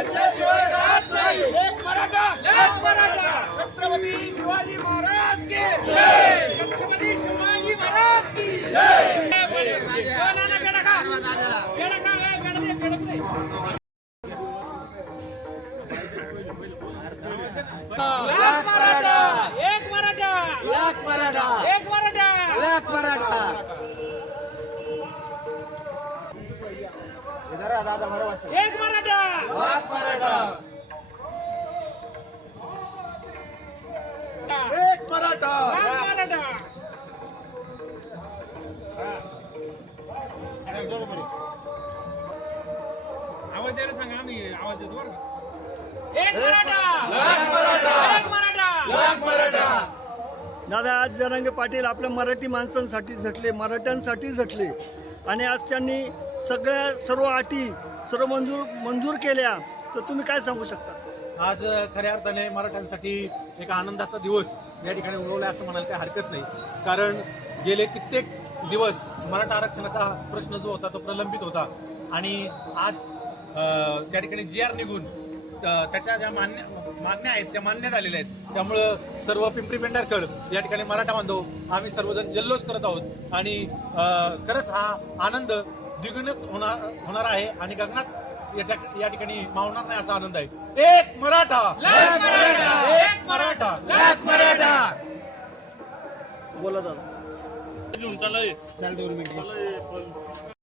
यांच्याशिवाय राहत नाही. एक मराठा. एक मराठा. छत्रपती शिवाजी महाराज की छत्रपती शिवाजी महाराज की लाख मराठा. एक मराठा. लाख मराठा. एक मराठा. दादा बरोबर से. एक मराठा! लाख मराठा. एक मराठा. एक मराठा! आवाज द्यायला सांगा आम्ही आवाज देतो बरं का? एक मराठा! एक मराठा. एक मराठा! लाख मराठा. दादा आज जरांगे पाटील आपल्या मराठी माणसांसाठी झटले मराठ्यांसाठी झटले. आणि आज त्यांनी सगळ्या सर्व अटी सर्व मंजूर मंजूर केल्या तर तुम्ही काय सांगू शकता? आज खऱ्या अर्थाने मराठ्यांसाठी एक आनंदाचा दिवस या ठिकाणी उडवला असं म्हणायला काही हरकत नाही. कारण गेले कित्येक दिवस मराठा आरक्षणाचा प्रश्न जो होता तो प्रलंबित होता. आणि आज त्या ठिकाणी जी आर निघून त्याच्या ज्या मान्य मागण्या आहेत त्या मान्य झालेल्या आहेत त्यामुळं सर्व पिंपरी पेंढारकड या ठिकाणी मराठा बांधव आम्ही सर्वजण जल्लोष करत आहोत. आणि खरंच हा आनंद द्विगुणित होणार होणार आहे आणि गगनात या ठिक- या ठिकाणी मावणार नाही असा आनंद आहे. एक मराठा! लाख मराठा! एक मराठा! लाख मराठा! बोला दादा. चल दोन मिनिट